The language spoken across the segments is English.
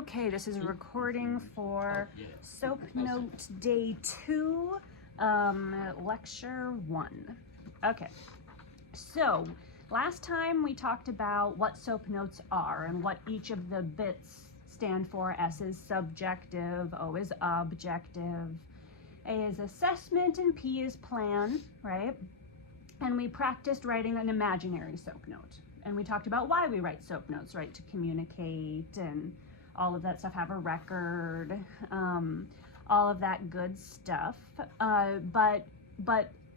Okay, this is a recording for Soap Note Day 2, Lecture 1. Okay, so last time we talked about what Soap Notes are and what each of the bits stand for. S is subjective, O is objective, A is assessment, and P is plan, right? And we practiced writing an imaginary soap note. And we talked about why we write soap notes, right? To communicate and all of that stuff, have a record, all of that good stuff. But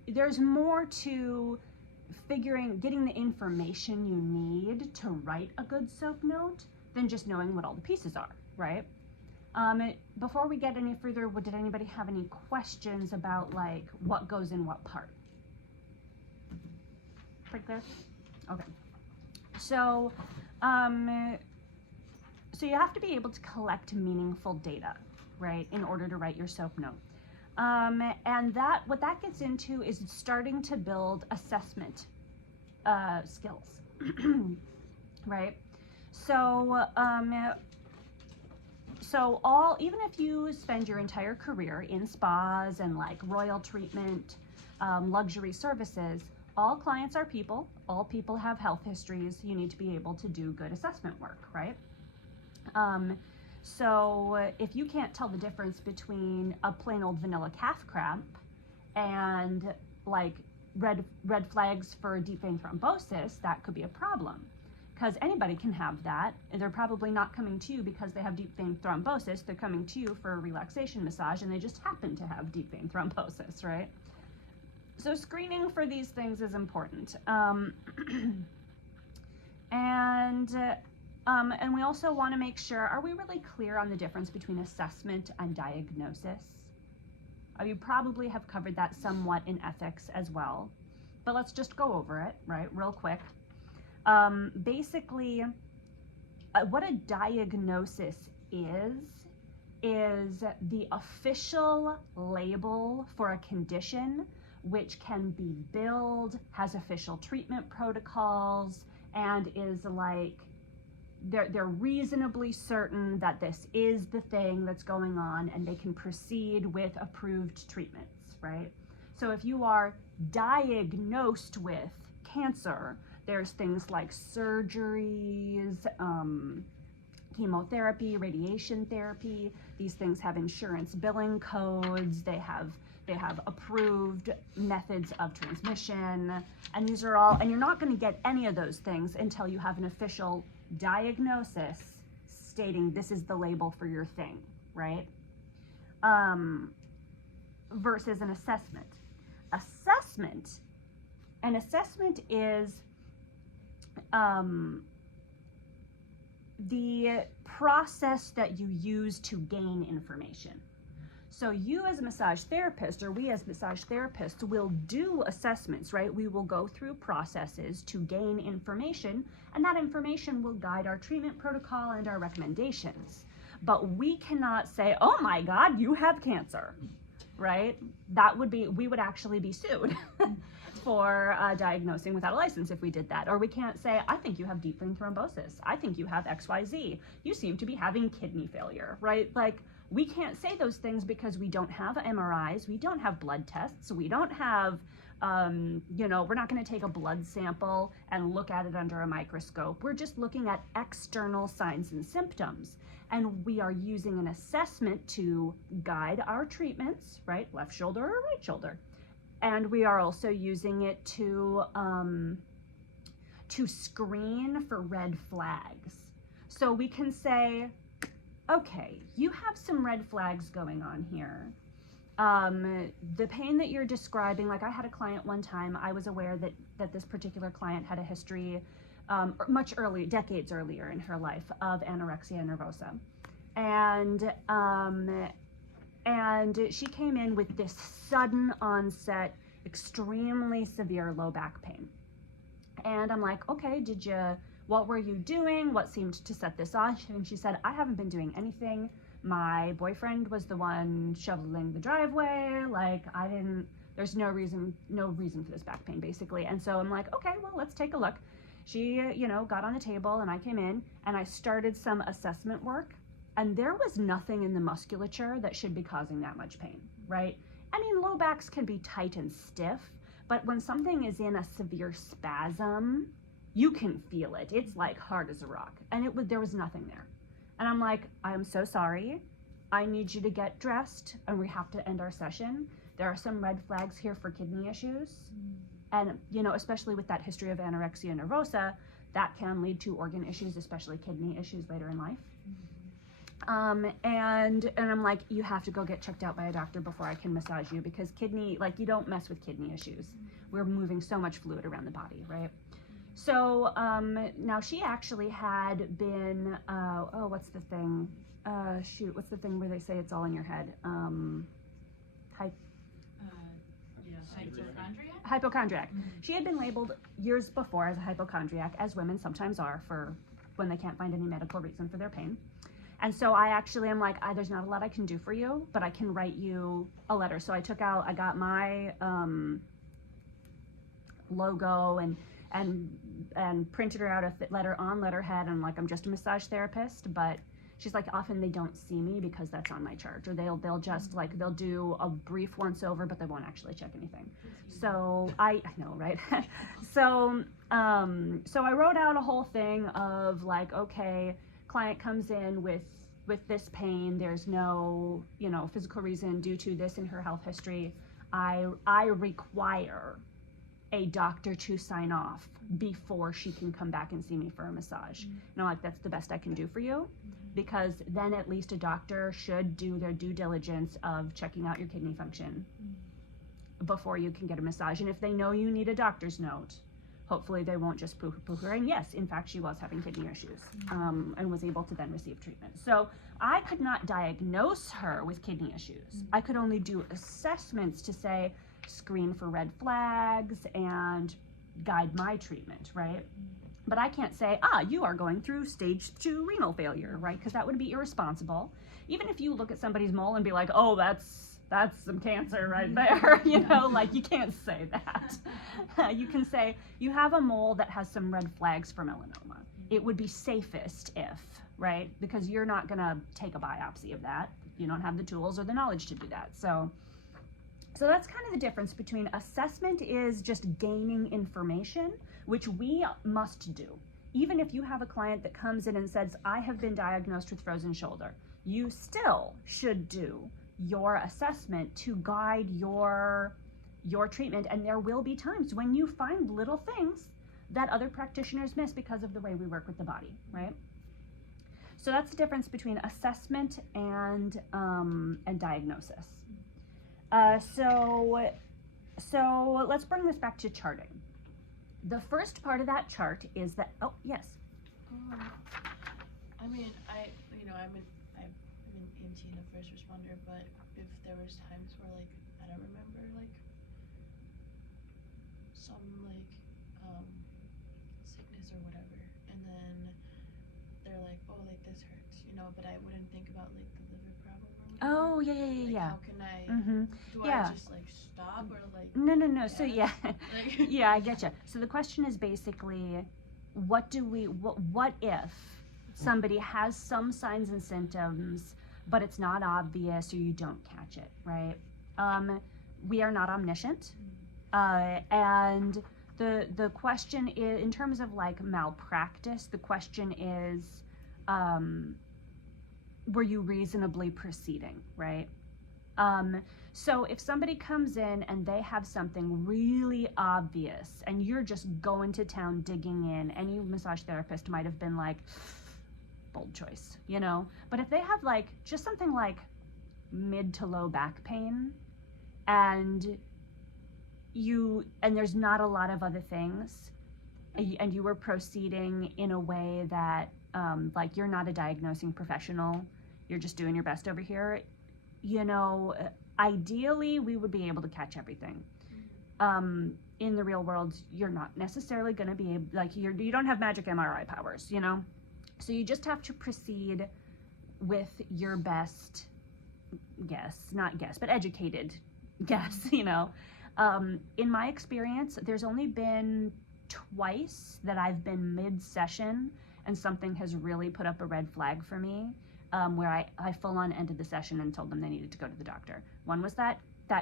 there's more to getting the information you need to write a good soap note than just knowing what all the pieces are, right? Before we get any further, did anybody have any questions about like what goes in what part? Pretty clear? Okay. So you have to be able to collect meaningful data, right, in order to write your soap note. And what that gets into is starting to build assessment skills, right? So even if you spend your entire career in spas and like royal treatment, luxury services, all clients are people. All people have health histories. You need to be able to do good assessment work, right? So if you can't tell the difference between a plain old vanilla calf cramp and like red flags for deep vein thrombosis, that could be a problem. Because anybody can have that, and they're probably not coming to you because they have deep vein thrombosis. They're coming to you for a relaxation massage, and they just happen to have deep vein thrombosis, right? So screening for these things is important. And we also want to make sure, are we really clear on the difference between assessment and diagnosis? You probably have covered that somewhat in ethics as well, but let's just go over it, right, real quick. Basically, what a diagnosis is the official label for a condition which can be billed, has official treatment protocols, and is like, they're reasonably certain that this is the thing that's going on, and they can proceed with approved treatments, right? So if you are diagnosed with cancer, there's things like surgeries, chemotherapy, radiation therapy. These things have insurance billing codes. They have approved methods of transmission, and these are all, and you're not going to get any of those things until you have an official diagnosis stating this is the label for your thing, right? Versus an assessment. An assessment is the process that you use to gain information. So you as a massage therapist, or we as massage therapists, will do assessments, right? We will go through processes to gain information, and that information will guide our treatment protocol and our recommendations. But we cannot say, oh my God, you have cancer, right? We would actually be sued for diagnosing without a license if we did that. Or we can't say, I think you have deep vein thrombosis. I think you have XYZ. You seem to be having kidney failure, right? Like, we can't say those things because we don't have MRIs, we don't have blood tests, we don't have, we're not going to take a blood sample and look at it under a microscope. We're just looking at external signs and symptoms. And we are using an assessment to guide our treatments, right? Left shoulder or right shoulder. And we are also using it to screen for red flags. So we can say, okay, you have some red flags going on here. The pain that you're describing, like I had a client one time, I was aware that this particular client had a history much earlier, decades earlier in her life, of anorexia nervosa. And she came in with this sudden onset, extremely severe low back pain. And I'm like, okay, what were you doing? What seemed to set this off? And she said, I haven't been doing anything. My boyfriend was the one shoveling the driveway. Like, there's no reason for this back pain, basically. And so I'm like, okay, well, let's take a look. She, got on the table, and I came in and I started some assessment work. And there was nothing in the musculature that should be causing that much pain, right? I mean, low backs can be tight and stiff, but when something is in a severe spasm, you can feel it. It's like hard as a rock. And there was nothing there. And I'm like, I'm so sorry. I need you to get dressed and we have to end our session. There are some red flags here for kidney issues. And, you know, especially with that history of anorexia nervosa, that can lead to organ issues, especially kidney issues later in life. And I'm like, you have to go get checked out by a doctor before I can massage you, because kidney, like, you don't mess with kidney issues. We're moving so much fluid around the body, right? So now she actually had been, what's the thing? What's the thing where they say it's all in your head? Hypochondriac. She had been labeled years before as a hypochondriac, as women sometimes are for when they can't find any medical reason for their pain. And so I actually am like, there's not a lot I can do for you, but I can write you a letter. So I got my logo and printed her out a letter on letterhead. And like, I'm just a massage therapist, but she's like, often they don't see me because that's on my chart, or they'll just like, they'll do a brief once over, but they won't actually check anything. So I know, right? So I wrote out a whole thing of like, okay, client comes in with this pain. There's no, you know, physical reason due to this in her health history. I require a doctor to sign off before she can come back and see me for a massage. And I'm like, that's the best I can do for you, because then at least a doctor should do their due diligence of checking out your kidney function before you can get a massage. And if they know you need a doctor's note, hopefully they won't just poo-poo her. And yes, in fact, she was having kidney issues and was able to then receive treatment. So I could not diagnose her with kidney issues. I could only do assessments to say, screen for red flags and guide my treatment, right? But I can't say, you are going through stage 2 renal failure, right? Because that would be irresponsible. Even if you look at somebody's mole and be like, oh, that's some cancer right there, you know, like, you can't say that. You can say, you have a mole that has some red flags for melanoma. It would be safest if, right? Because you're not gonna take a biopsy of that. You don't have the tools or the knowledge to do that. So that's kind of the difference between assessment is just gaining information, which we must do. Even if you have a client that comes in and says, I have been diagnosed with frozen shoulder, you still should do your assessment to guide your treatment. And there will be times when you find little things that other practitioners miss because of the way we work with the body, right? So that's the difference between assessment and diagnosis. So let's bring this back to charting. The first part of that chart is that, oh, yes. I mean, I'm an EMT and a first responder, but if there was times where, like, I don't remember, like, some, like, sickness or whatever, and then they're like, oh, like, this hurts, you know, but I wouldn't think about, like, the liver problem or whatever. Oh, yeah. Like, how can I, do I just, like, stop or, like... No, so, yeah. Like, yeah, I get you. So the question is basically, what if somebody has some signs and symptoms, but it's not obvious or you don't catch it, right? We are not omniscient. And the question is, in terms of like malpractice, the question is, were you reasonably proceeding, right? So if somebody comes in and they have something really obvious and you're just going to town digging in, any massage therapist might have been like, bold choice, you know? But if they have like just something like mid to low back pain and there's not a lot of other things, and you were proceeding in a way that like you're not a diagnosing professional, you're just doing your best over here, you know, ideally we would be able to catch everything. In the real world, you're not necessarily going to be able, like, you don't have magic MRI powers, you know? So you just have to proceed with your best guess, not guess, but educated guess, you know? In my experience, there's only been twice that I've been mid-session and something has really put up a red flag for me. where I full on ended the session and told them they needed to go to the doctor. One was that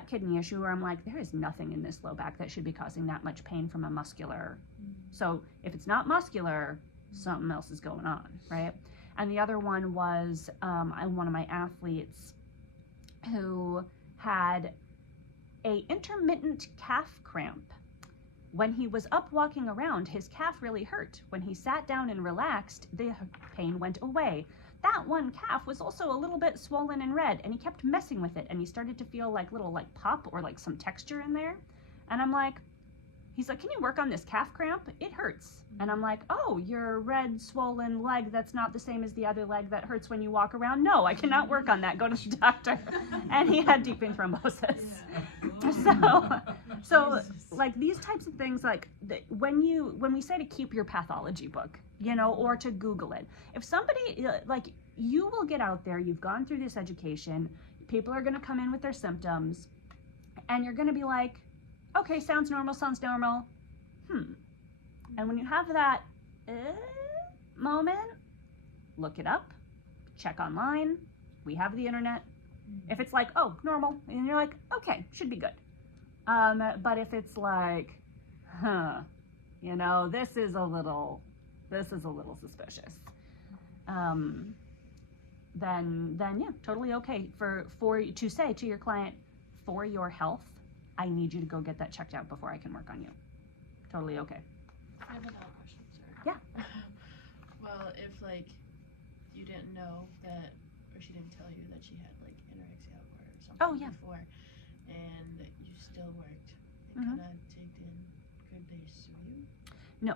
kidney issue where I'm like, there is nothing in this low back that should be causing that much pain from a muscular. So if it's not muscular, something else is going on, right? And the other one was one of my athletes who had a intermittent calf cramp. When he was up walking around, his calf really hurt. When he sat down and relaxed, the pain went away. That one calf was also a little bit swollen and red, and he kept messing with it, and he started to feel like little like pop or like some texture in there. And I'm like, he's like, can you work on this calf cramp? It hurts. And I'm like, oh, your red swollen leg that's not the same as the other leg that hurts when you walk around? No, I cannot work on that. Go to the doctor. And he had deep vein thrombosis. So like these types of things, like when we say to keep your pathology book, you know, or to Google it, if somebody, like, you will get out there, you've gone through this education, people are going to come in with their symptoms, and you're going to be like, okay, sounds normal. And when you have that moment, look it up, check online. We have the internet. If it's like, oh, normal, and you're like, okay, should be good. But if it's like, you know, this is a little suspicious. Then yeah, totally okay for you to say to your client, for your health, I need you to go get that checked out before I can work on you. Totally okay. I have another question, sorry. Yeah. Well, if like you didn't know that, or she didn't tell you that she had like anorexia or something before, and you still worked and kind of tagged in, could they sue you? No.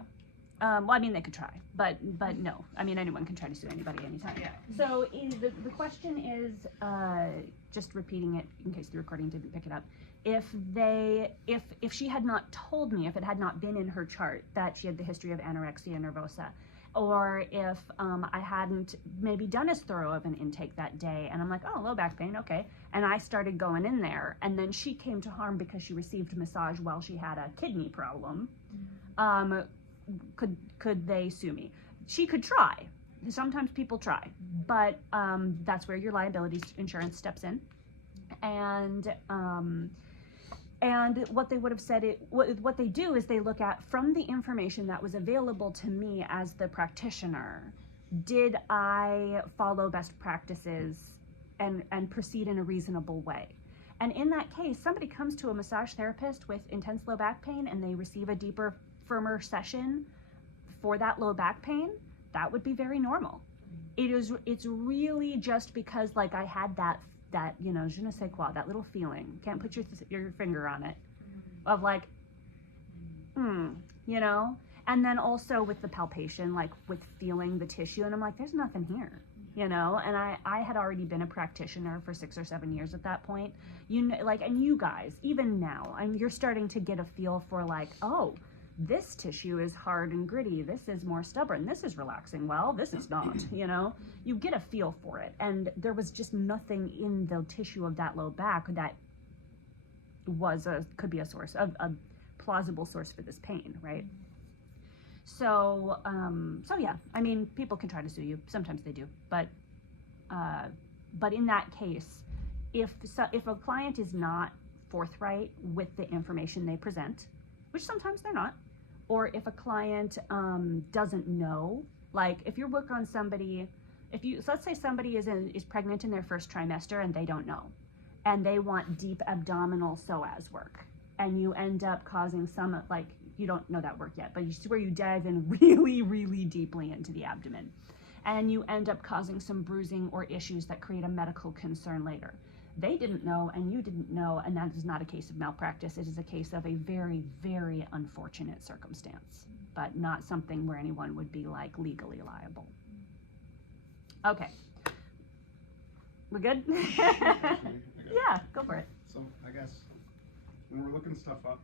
Well, I mean, they could try, but no. I mean, anyone can try to sue anybody anytime. Yeah. So the question is, just repeating it in case the recording didn't pick it up. If she had not told me, if it had not been in her chart that she had the history of anorexia nervosa, or if I hadn't maybe done as thorough of an intake that day, and I'm like, oh, low back pain, okay, and I started going in there, and then she came to harm because she received massage while she had a kidney problem, could they sue me? She could try. Sometimes people try, but that's where your liability insurance steps in, and what they would have said, what they do is they look at, from the information that was available to me as the practitioner, did I follow best practices and proceed in a reasonable way? And in that case, somebody comes to a massage therapist with intense low back pain and they receive a deeper, firmer session for that low back pain, that would be very normal. It's really just because, like, I had that, you know, je ne sais quoi, that little feeling, can't put your finger on it, of like, you know? And then also with the palpation, like with feeling the tissue, and I'm like, there's nothing here, you know? And I had already been a practitioner for 6 or 7 years at that point. You know, like, and you guys, even now, you're starting to get a feel for like, oh, this tissue is hard and gritty, this is more stubborn, this is relaxing, well, this is not, you know? You get a feel for it, and there was just nothing in the tissue of that low back that could be a source, a plausible source for this pain, right? So yeah, I mean, people can try to sue you, sometimes they do, but in that case, if a client is not forthright with the information they present, which sometimes they're not, or if a client doesn't know, like if you work on somebody, so let's say somebody is pregnant in their first trimester and they don't know, and they want deep abdominal psoas work, and you end up causing some, like, you don't know that work yet, but where you dive in really, really deeply into the abdomen, and you end up causing some bruising or issues that create a medical concern later. They didn't know and you didn't know, and that is not a case of malpractice. It is a case of a very, very unfortunate circumstance, but not something where anyone would be like legally liable. Okay. We good? Yeah, go for it. So I guess when we're looking stuff up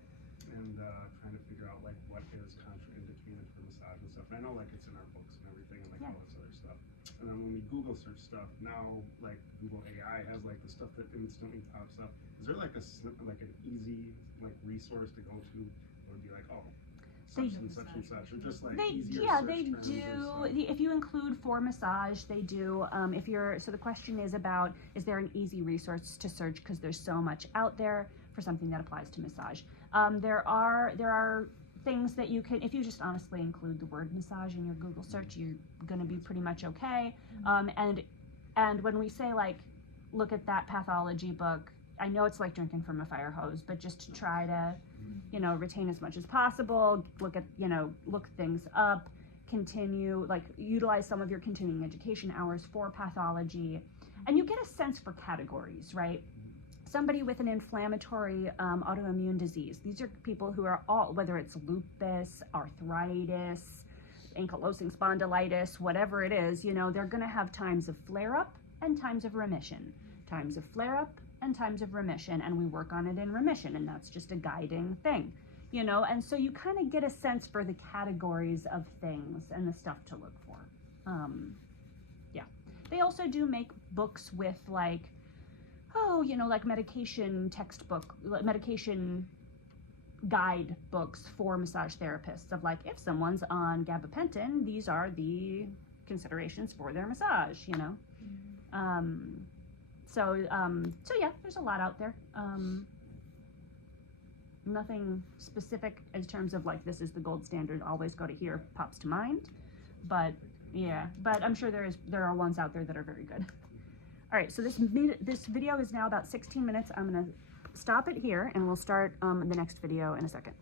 and trying to figure out like what is contraindicated for massage and stuff, and I know like it's in our books and everything and like all this other stuff. And then when we Google search stuff, now like Google AI has like the stuff that instantly pops up. Is there like an easy like resource to go to that would be like, oh, such and such and such, or just like They easier yeah search they terms or do. stuff. If you include for massage, they do. If you're so the question is about, is there an easy resource to search because there's so much out there for something that applies to massage. There are things that you can, if you just honestly include the word massage in your Google search, you're going to be pretty much okay. And when we say like look at that pathology book, I know it's like drinking from a fire hose, but just to try to, you know, retain as much as possible, look at, you know, look things up, continue, like utilize some of your continuing education hours for pathology, and you get a sense for categories, right? Somebody with an inflammatory autoimmune disease, these are people who are all, whether it's lupus, arthritis, ankylosing spondylitis, whatever it is, you know, they're gonna have times of flare-up and times of remission, times of flare-up and times of remission, and we work on it in remission, and that's just a guiding thing, you know. And so you kind of get a sense for the categories of things and the stuff to look for. Yeah, they also do make books with like, oh, you know, like medication textbook, medication guide books for massage therapists of like, if someone's on gabapentin, these are the considerations for their massage, you know. So yeah, there's a lot out there. Nothing specific in terms of like, this is the gold standard, always go to here, pops to mind. But yeah, but I'm sure there are ones out there that are very good. All right, so this video is now about 16 minutes. I'm gonna stop it here and we'll start the next video in a second.